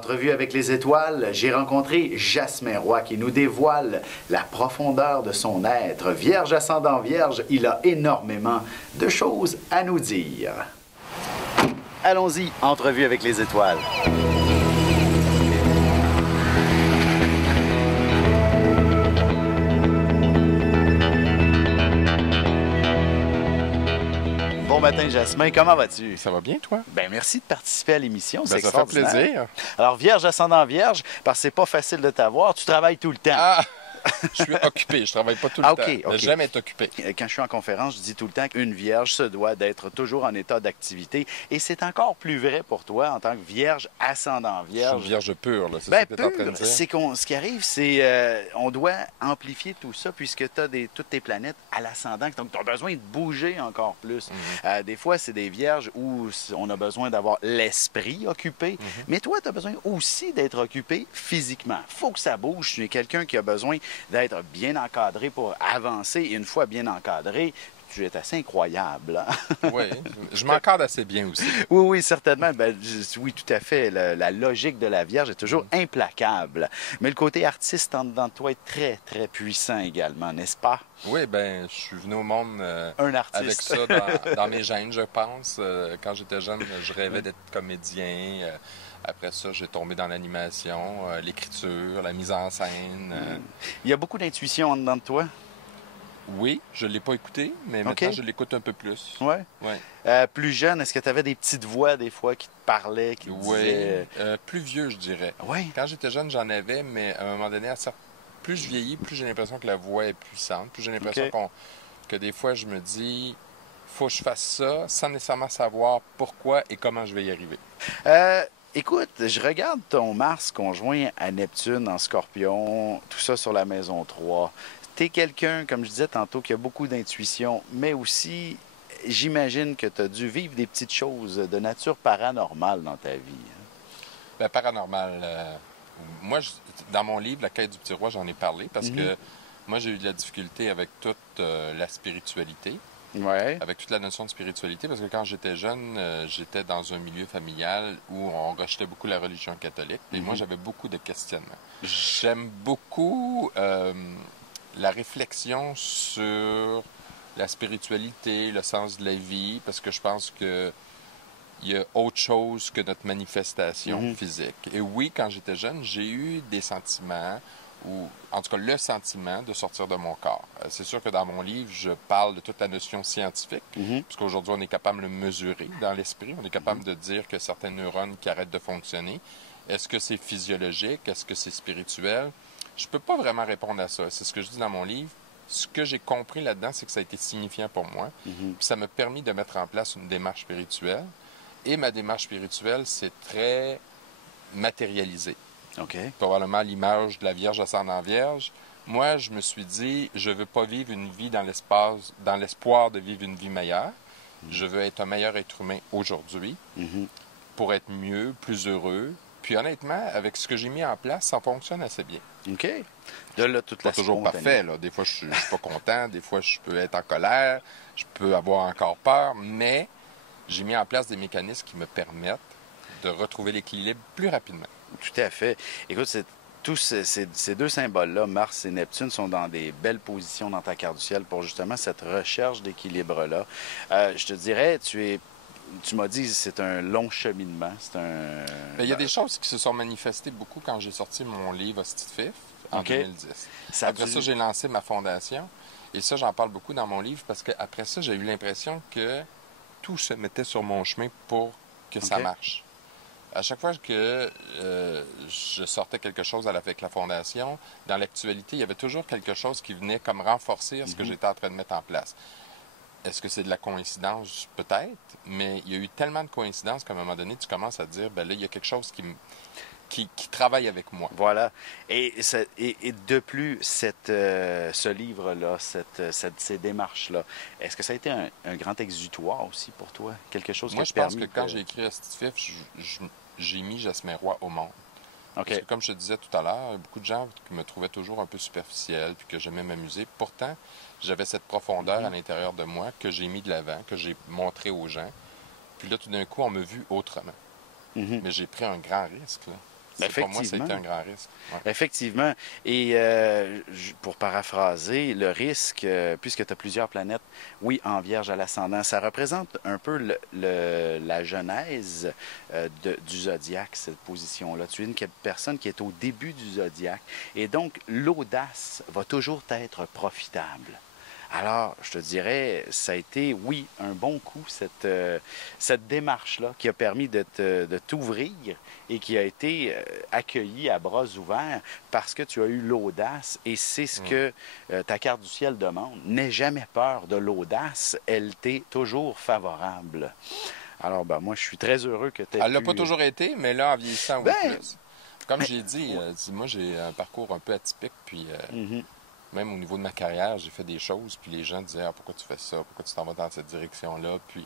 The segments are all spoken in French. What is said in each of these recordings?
Entrevue avec les étoiles, j'ai rencontré Jasmin Roy qui nous dévoile la profondeur de son être. Vierge ascendant Vierge, il a énormément de choses à nous dire. Allons-y, entrevue avec les étoiles. Bon matin, Jasmin. Comment vas-tu? Ça va bien, toi? Ben merci de participer à l'émission. C'est ça fait extraordinaire. plaisir. Alors, Vierge ascendant Vierge, parce que c'est pas facile de t'avoir, tu travailles tout le temps. Ah! Je suis occupé, je travaille pas tout le temps. OK. J'aime être occupé. Quand je suis en conférence, je dis tout le temps qu'une vierge se doit d'être toujours en état d'activité. Et c'est encore plus vrai pour toi en tant que vierge ascendant Je suis vierge. une vierge pure, là. C'est Ben, ça que tu es en train de pur, dire. c'est ce qui arrive, c'est on doit amplifier tout ça puisque tu as toutes tes planètes à l'ascendant. Donc, tu as besoin de bouger encore plus. Des fois, c'est des vierges où on a besoin d'avoir l'esprit occupé. Mais toi, tu as besoin aussi d'être occupé physiquement. Faut que ça bouge. Tu es quelqu'un qui a besoin d'être bien encadré pour avancer. Et une fois bien encadré, tu es assez incroyable. Hein? Oui, je m'encadre assez bien aussi. Oui, certainement. Ben, oui, tout à fait. La logique de la Vierge est toujours implacable. Mais le côté artiste en dedans de toi est très, très puissant également, n'est-ce pas? Oui, ben, je suis venu au monde Un artiste. avec ça dans mes gènes, je pense. Quand j'étais jeune, je rêvais d'être comédien. Après ça, j'ai tombé dans l'animation, l'écriture, la mise en scène. Il y a beaucoup d'intuition en dedans de toi? Oui, je ne l'ai pas écouté, mais maintenant, je l'écoute un peu plus. Oui. Ouais. Plus jeune, est-ce que tu avais des petites voix des fois qui te parlaient, qui te disaient... Plus vieux, je dirais. Oui. Quand j'étais jeune, j'en avais, mais à un moment donné, plus je vieillis, plus j'ai l'impression que la voix est puissante, plus j'ai l'impression que des fois, je me dis, faut que je fasse ça sans nécessairement savoir pourquoi et comment je vais y arriver. Écoute, je regarde ton Mars conjoint à Neptune en Scorpion, tout ça sur la maison 3. Tu es quelqu'un, comme je disais tantôt, qui a beaucoup d'intuition, mais aussi, j'imagine que tu as dû vivre des petites choses de nature paranormale dans ta vie. Bien, paranormal. Moi, dans mon livre, La quête du petit roi, j'en ai parlé parce que moi, j'ai eu de la difficulté avec toute la spiritualité. Ouais. Avec toute la notion de spiritualité, parce que quand j'étais jeune, j'étais dans un milieu familial où on rejetait beaucoup la religion catholique. Et moi, j'avais beaucoup de questionnements. J'aime beaucoup la réflexion sur la spiritualité, le sens de la vie, parce que je pense que il y a autre chose que notre manifestation physique. Et oui, quand j'étais jeune, j'ai eu des sentiments, ou en tout cas le sentiment de sortir de mon corps. C'est sûr que dans mon livre, je parle de toute la notion scientifique, puisqu'aujourd'hui, on est capable de le mesurer dans l'esprit. On est capable de dire que certains neurones qui arrêtent de fonctionner. Est-ce que c'est physiologique? Est-ce que c'est spirituel? Je ne peux pas vraiment répondre à ça. C'est ce que je dis dans mon livre. Ce que j'ai compris là-dedans, c'est que ça a été signifiant pour moi. Puis ça m'a permis de mettre en place une démarche spirituelle. Et ma démarche spirituelle, c'est très matérialisé. OK. Probablement l'image de la Vierge ascendant Vierge. Moi, je me suis dit, je ne veux pas vivre une vie dans l'espace, dans l'espoir de vivre une vie meilleure. Je veux être un meilleur être humain aujourd'hui pour être mieux, plus heureux. Puis honnêtement, avec ce que j'ai mis en place, ça fonctionne assez bien. OK. De là, toute la Pas toujours parfait, là. Des fois, je ne suis pas content. Des fois, je peux être en colère. Je peux avoir encore peur. Mais j'ai mis en place des mécanismes qui me permettent de retrouver l'équilibre plus rapidement. Tout à fait. Écoute, tous ces deux symboles-là, Mars et Neptune, sont dans des belles positions dans ta carte du ciel pour justement cette recherche d'équilibre-là. Je te dirais, tu m'as dit c'est un long cheminement. Il y a des choses qui se sont manifestées beaucoup quand j'ai sorti mon livre Hostifif en 2010. Après ça, j'ai lancé ma fondation. Et ça, j'en parle beaucoup dans mon livre parce qu'après ça, j'ai eu l'impression que tout se mettait sur mon chemin pour que ça marche. À chaque fois que je sortais quelque chose avec la Fondation, dans l'actualité, il y avait toujours quelque chose qui venait comme renforcer ce que j'étais en train de mettre en place. Est-ce que c'est de la coïncidence? Peut-être, mais il y a eu tellement de coïncidences qu'à un moment donné, tu commences à te dire, ben là, il y a quelque chose qui travaille avec moi. Voilà. Et de plus, ce livre-là, ces démarches-là, est-ce que ça a été un grand exutoire aussi pour toi? Quelque chose moi, qui je a pense permis que quand j'ai écrit Hostifif, j'ai mis Jasmin Roy au monde. OK. Parce que, comme je te disais tout à l'heure, beaucoup de gens qui me trouvaient toujours un peu superficiel puis que j'aimais m'amuser. Pourtant, j'avais cette profondeur à l'intérieur de moi que j'ai mis de l'avant, que j'ai montré aux gens. Puis là, tout d'un coup, on m'a vu autrement. Mais j'ai pris un grand risque, là. Pour moi, ça a Effectivement. été un grand risque. Ouais. Effectivement. Et pour paraphraser, le risque, puisque tu as plusieurs planètes, oui, en Vierge à l'ascendant, ça représente un peu la genèse du zodiaque, cette position-là. Tu es une personne qui est au début du zodiaque. Et donc, l'audace va toujours être profitable. Alors, je te dirais, ça a été, oui, un bon coup, cette démarche-là qui a permis de t'ouvrir et qui a été accueillie à bras ouverts parce que tu as eu l'audace et c'est ce que ta carte du ciel demande. N'aie jamais peur de l'audace, elle t'est toujours favorable. Alors, ben, moi, je suis très heureux que tu aies Elle l'a pu... pas toujours été, mais là, en vieillissant, oui, Ben, plus. Comme j'ai dit, moi, j'ai un parcours un peu atypique, puis même au niveau de ma carrière, j'ai fait des choses, puis les gens disaient, ah, pourquoi tu fais ça, pourquoi tu t'en vas dans cette direction-là, puis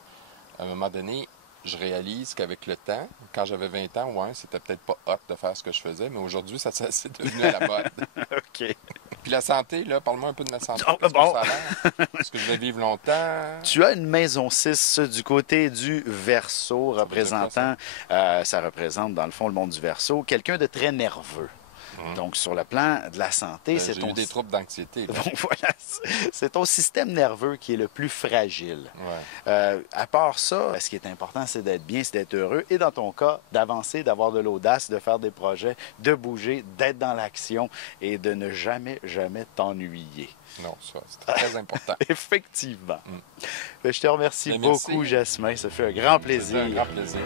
à un moment donné, je réalise qu'avec le temps, quand j'avais 20 ans, ouais, c'était peut-être pas hot de faire ce que je faisais, mais aujourd'hui, c'est devenu à la mode. OK. Puis la santé, là, parle-moi un peu de ma santé. Oh, Qu'est-ce bon. que ça a l'air? Est-ce que je vais vivre longtemps? Tu as une maison 6 du côté du Verseau, représentant, ça représente dans le fond le monde du Verseau, quelqu'un de très nerveux. Donc, sur le plan de la santé, c'est J'ai eu des troubles d'anxiété. Bon, voilà, c'est ton système nerveux qui est le plus fragile. Ouais. À part ça, ce qui est important, c'est d'être bien, c'est d'être heureux. Et dans ton cas, d'avancer, d'avoir de l'audace, de faire des projets, de bouger, d'être dans l'action et de ne jamais, jamais t'ennuyer. Non, ça, c'est très important. Effectivement. Je te remercie Merci. beaucoup, Jasmin. Ça fait un grand plaisir. C'était un grand plaisir.